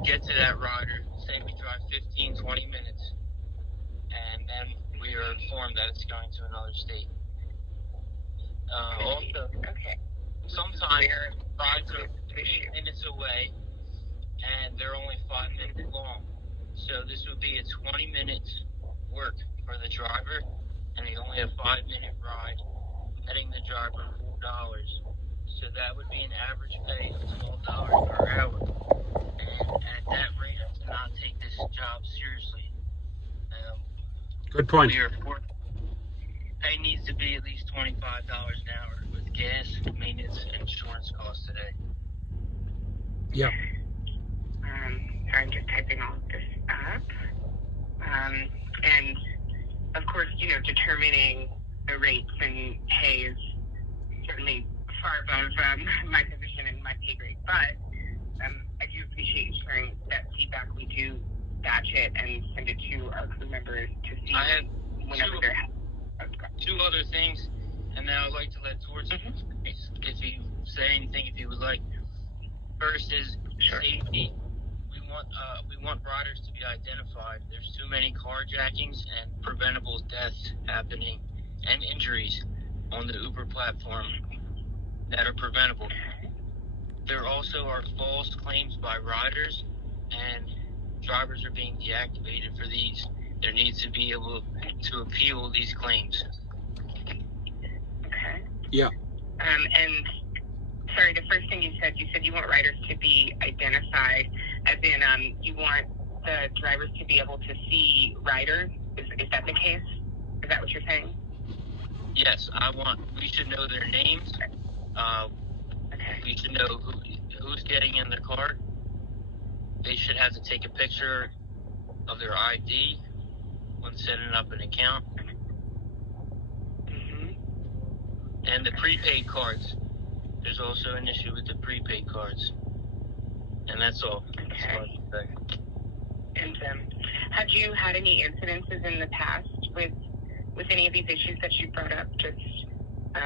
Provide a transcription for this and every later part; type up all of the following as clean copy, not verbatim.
we get to that rider, say we drive 15, 20 minutes, and then we are informed that it's going to another state. Also, sometimes rides are 15 minutes away, and they're only 5 minutes long. So this would be a 20 minutes work for the driver, and they only have 5 minute ride, netting the driver $4. So that would be an average pay of $12 per hour. And at that rate, I cannot take this job seriously. Good point. Pay needs to be at least $25 an hour with gas, maintenance, and insurance costs today. Yeah. So I'm just typing all of this up. And of course, determining the rates and pay is certainly far above my position and my pay grade. But I do appreciate you sharing that feedback. We do batch it and send it to our crew members to see whenever they're two other things, and then I'd like to let Torch, if you say anything, if you would like. First is safety. We want riders to be identified. There's too many carjackings and preventable deaths happening and injuries on the Uber platform that are preventable. There also are false claims by riders, and drivers are being deactivated for these. There needs to be able to appeal these claims. Okay. Yeah. And sorry, the first thing you said you want riders to be identified, as in you want the drivers to be able to see riders. Is that the case? Is that what you're saying? Yes, we should know their names. We should know who's getting in the car. They should have to take a picture of their ID when setting up an account. And the prepaid cards. There's also an issue with the prepaid cards. And that's all. Okay. And have you had any incidences in the past with any of these issues that you brought up? Just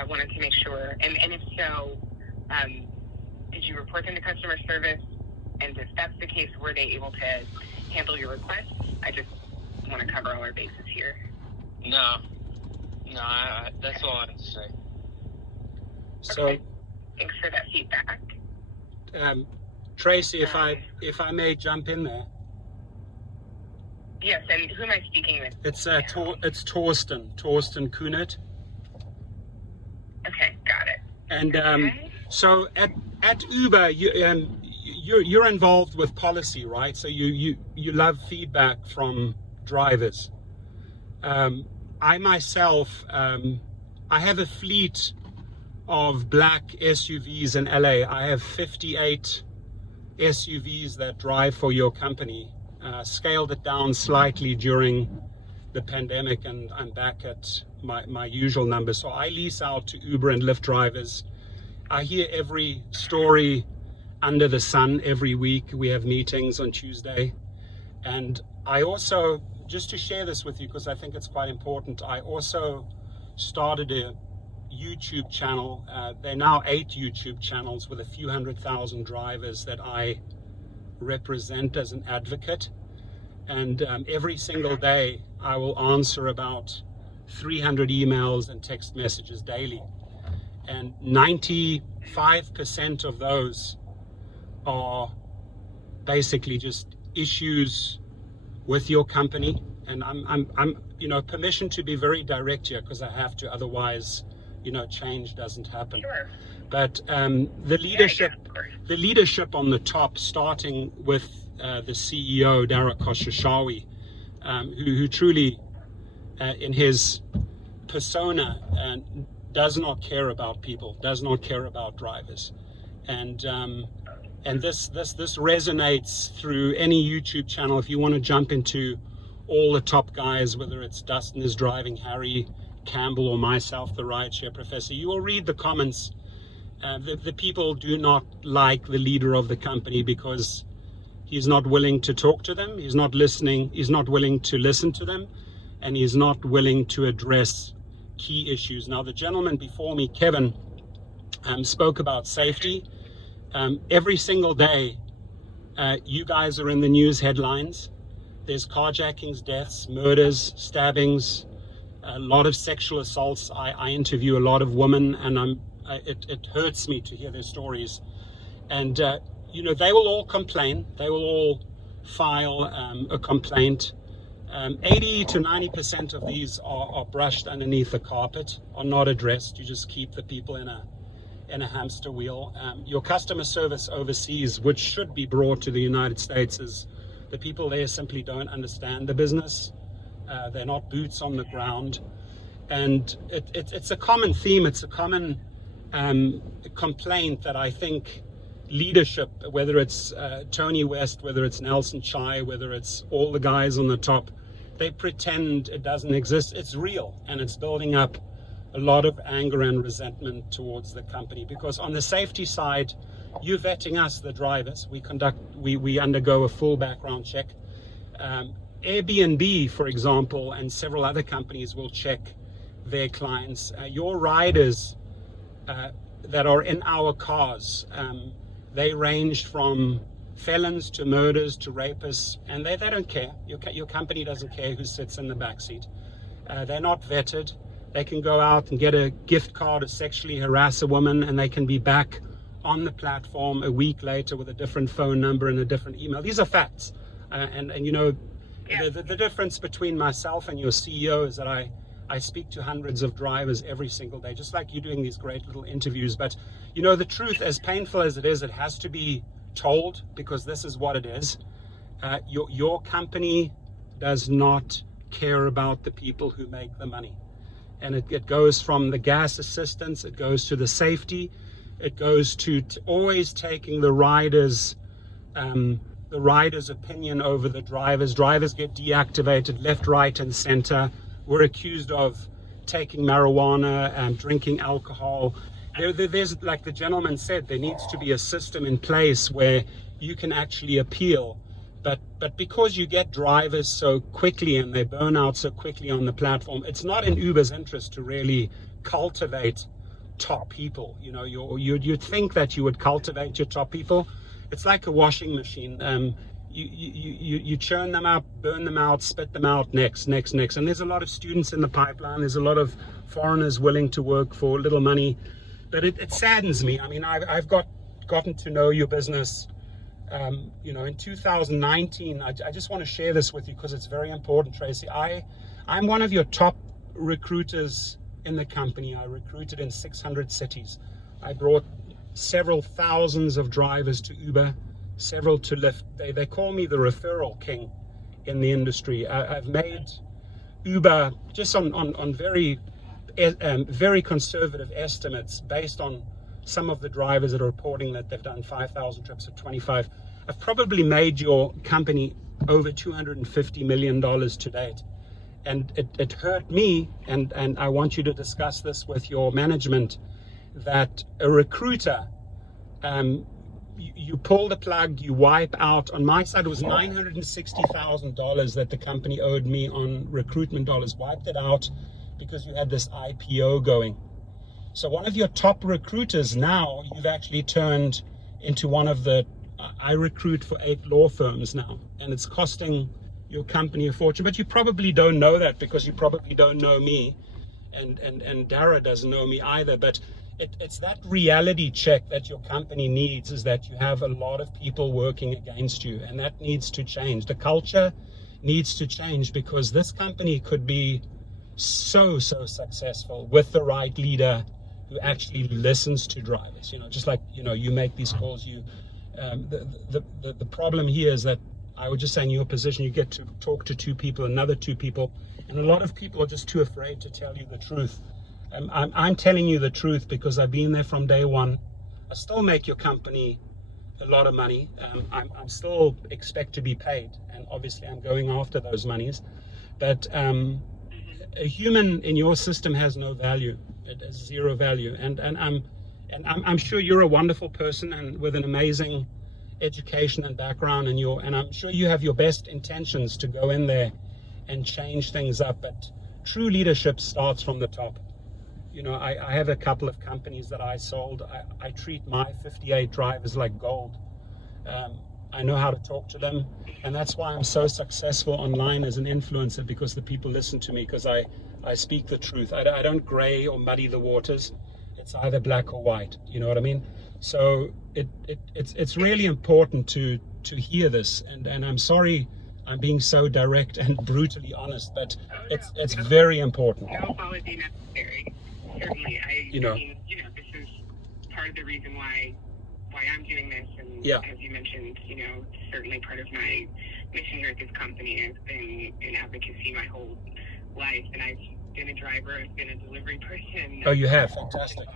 wanted to make sure. And if so, did you report them to customer service? And if that's the case, were they able to handle your requests? I just want to cover all our bases here. No, that's all I have to say. So, okay. Thanks for that feedback. Tracy, if I may jump in there. Yes, and who am I speaking with? It's Torsten Kunert. Okay, got it. And so at Uber, you're involved with policy, right? So you love feedback from drivers. I myself, I have a fleet of black SUVs in LA. I have 58 SUVs that drive for your company. Scaled it down slightly during the pandemic, and I'm back at my usual number. So I lease out to Uber and Lyft drivers. I hear every story under the sun every week. We have meetings on Tuesday. And I also, just to share this with you, because I think it's quite important, I also started a YouTube channel. There are now 8 YouTube channels with a few 100,000 drivers that I represent as an advocate. And every single day I will answer about 300 emails and text messages daily. And 95% of those are basically just issues with your company. And I'm permission to be very direct here because I have to, otherwise, change doesn't happen. Sure. But the leadership on the top, starting with the CEO, Dara Khosrowshahi, who truly, in his persona, does not care about people, does not care about drivers, and this resonates through any YouTube channel. If you want to jump into all the top guys, whether it's Dustin is driving, Harry Campbell, or myself, the Rideshare Professor, you will read the comments. The people do not like the leader of the company because he's not willing to talk to them, he's not listening, he's not willing to listen to them, and he's not willing to address key issues. Now, the gentleman before me, Kevin, spoke about safety. Every single day You guys are in the news headlines. There's carjackings, deaths, murders, stabbings, a lot of sexual assaults. I interview a lot of women, and it hurts me to hear their stories. And you know, they will all complain. They will all file a complaint. 80 to 90% of these are brushed underneath the carpet, are not addressed. You just keep the people in a hamster wheel. Your customer service overseas, which should be brought to the United States, is the people there simply don't understand the business. They're not boots on the ground. And it's a common theme. It's a common complaint that I think leadership, whether it's Tony West, whether it's Nelson Chai, whether it's all the guys on the top, they pretend it doesn't exist. It's real, and it's building up a lot of anger and resentment towards the company. Because on the safety side, you're vetting us, the drivers. We undergo a full background check. Airbnb, for example, and several other companies will check their clients. Your riders that are in our cars, they range from felons to murders to rapists, and they don't care. Your company doesn't care who sits in the back seat. They're not vetted. They can go out and get a gift card to sexually harass a woman, and they can be back on the platform a week later with a different phone number and a different email. These are facts. And you know, the difference between myself and your CEO is that I speak to hundreds of drivers every single day, just like you doing these great little interviews. But you know, the truth, as painful as it is, it has to be told, because this is what it is. Your company does not care about the people who make the money. And it goes from the gas assistance, it goes to the safety, it goes to always taking the rider's opinion over the drivers. Drivers get deactivated left, right, and center. We're accused of taking marijuana and drinking alcohol. There's, like the gentleman said, there needs to be a system in place where you can actually appeal. But because you get drivers so quickly and they burn out so quickly on the platform, it's not in Uber's interest to really cultivate top people. You know, you'd think that you would cultivate your top people. It's like a washing machine. You churn them up, burn them out, spit them out, next. And there's a lot of students in the pipeline. There's a lot of foreigners willing to work for little money. But it saddens me. I mean, I've gotten to know your business. You know, in 2019, I just want to share this with you because it's very important, Tracy. I'm one of your top recruiters in the company. I recruited in 600 cities. I brought several thousands of drivers to Uber, several to Lyft. They call me the referral king in the industry. I've made Uber, just on very conservative estimates, based on some of the drivers that are reporting that they've done 5,000 trips or 25. I've probably made your company over $250 million to date. And it hurt me, and I want you to discuss this with your management, that a recruiter, you pull the plug, you wipe out. On my side, it was $960,000 that the company owed me on recruitment dollars. Wiped it out because you had this IPO going. So one of your top recruiters now, you've actually turned into one of the, I recruit for 8 law firms now, and it's costing your company a fortune. But you probably don't know that because you probably don't know me, and Dara doesn't know me either. But it's that reality check that your company needs, is that you have a lot of people working against you, and that needs to change. The culture needs to change, because this company could be so successful with the right leader who actually listens to drivers. You know, just like, you know, you make these calls. The problem here is that, I would just say, in your position, you get to talk to 2 people, another 2 people, and a lot of people are just too afraid to tell you the truth. I'm telling you the truth because I've been there from day one. I still make your company a lot of money. I'm still expect to be paid, and obviously I'm going after those monies. But a human in your system has no value. It has 0 value. And I'm sure you're a wonderful person and with an amazing education and background, and I'm sure you have your best intentions to go in there and change things up. But true leadership starts from the top. You know, I have a couple of companies that I sold. I treat my 58 drivers like gold. I know how to talk to them, and that's why I'm so successful online as an influencer, because the people listen to me, because I speak the truth. I don't gray or muddy the waters. It's either black or white. You know what I mean? So it's really important to hear this, and I'm sorry I'm being so direct and brutally honest, but it's very important. No apology necessary. Certainly, I mean, this is part of the reason why I'm doing this, and as you mentioned, certainly part of my mission here at this company. I've been in advocacy my whole life, and I've been a driver, I've been a delivery person. Oh, you have? Fantastic.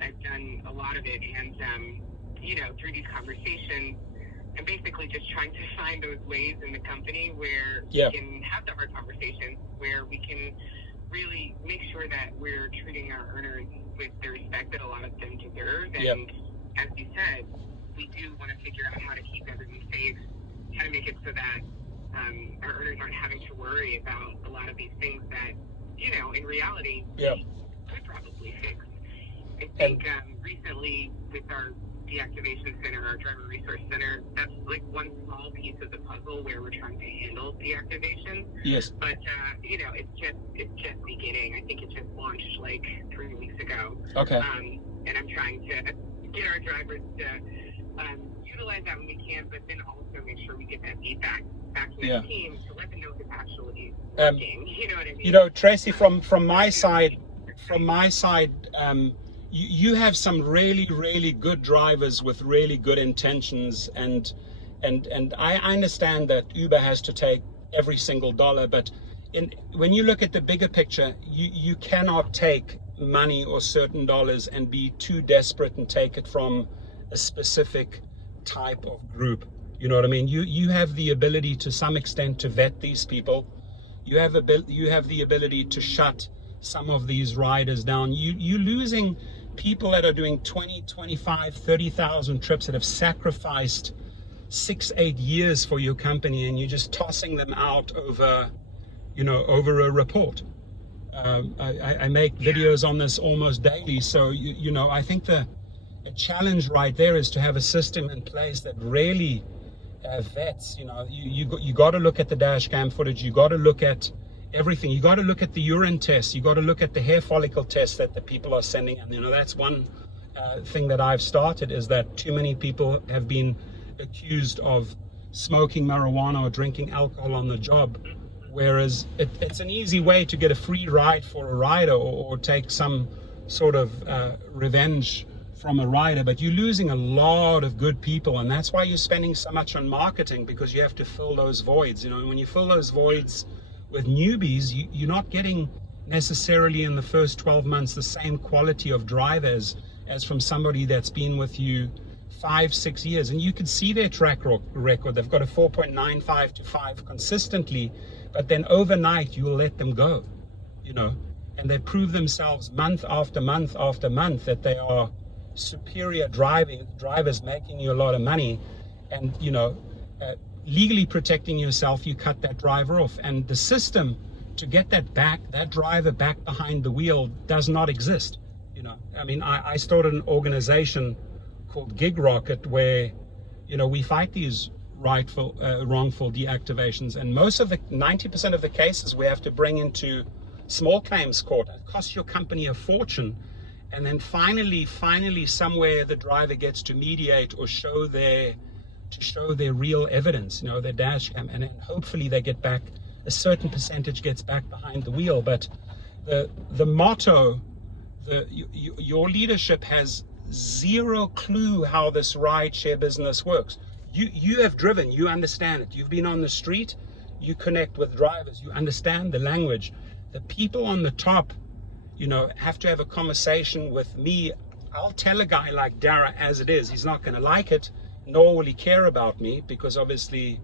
I've done a lot of it, and through these conversations, I'm basically just trying to find those ways in the company where we can have the hard conversations, where we can really make sure that we're treating our earners with the respect that a lot of them deserve. And as you said, we do want to figure out how to keep everyone safe, how to make it so that our earners aren't having to worry about a lot of these things that, in reality, we could probably fix. I think recently with our deactivation center, our driver resource center, that's like one small piece of the puzzle where we're trying to handle deactivation. Yes. But it's just beginning. I think it just launched like 3 weeks ago. Okay. And I'm trying to get our drivers to utilize that when we can, but then also make sure we get that feedback back to the team to let them know if it's actually working. You know what I mean? Tracy, from my side, you have some really, really good drivers with really good intentions, and I understand that Uber has to take every single dollar, but when you look at the bigger picture, you cannot take money or certain dollars and be too desperate and take it from a specific type of group. You know what I mean? You have the ability to some extent to vet these people. You have the ability to shut some of these riders down. You're losing people that are doing 20, 25, 30,000 trips that have sacrificed 6-8 years for your company, and you're just tossing them out over a report. I make videos on this almost daily, so I think the challenge right there is to have a system in place that really vets. You got to look at the dash cam footage, you got to look at everything, you got to look at the urine tests, you got to look at the hair follicle tests that the people are sending, and that's one thing that I've started, is that too many people have been accused of smoking marijuana or drinking alcohol on the job, whereas it's an easy way to get a free ride for a rider, or take some sort of revenge from a rider. But you're losing a lot of good people, and that's why you're spending so much on marketing, because you have to fill those voids. And when you fill those voids with newbies, you're not getting necessarily in the first 12 months the same quality of drivers as from somebody that's been with you 5-6 years. And you can see their track record. They've got a 4.95 to 5 consistently, but then overnight you will let them go, and they prove themselves month after month after month that they are superior drivers making you a lot of money. And legally protecting yourself, you cut that driver off, and the system to get that driver back behind the wheel does not exist. I started an organization called Gig Rocket, where we fight these wrongful deactivations, and 90% of the cases we have to bring into small claims court. It costs your company a fortune, and then finally somewhere the driver gets to mediate or show their real evidence, their dash cam, and then hopefully they get back, a certain percentage gets back behind the wheel. But the motto, your leadership has zero clue how this rideshare business works. You have driven, you understand it. You've been on the street, you connect with drivers, you understand the language. The people on the top, have to have a conversation with me. I'll tell a guy like Dara as it is. He's not going to like it, nor will he care about me, because obviously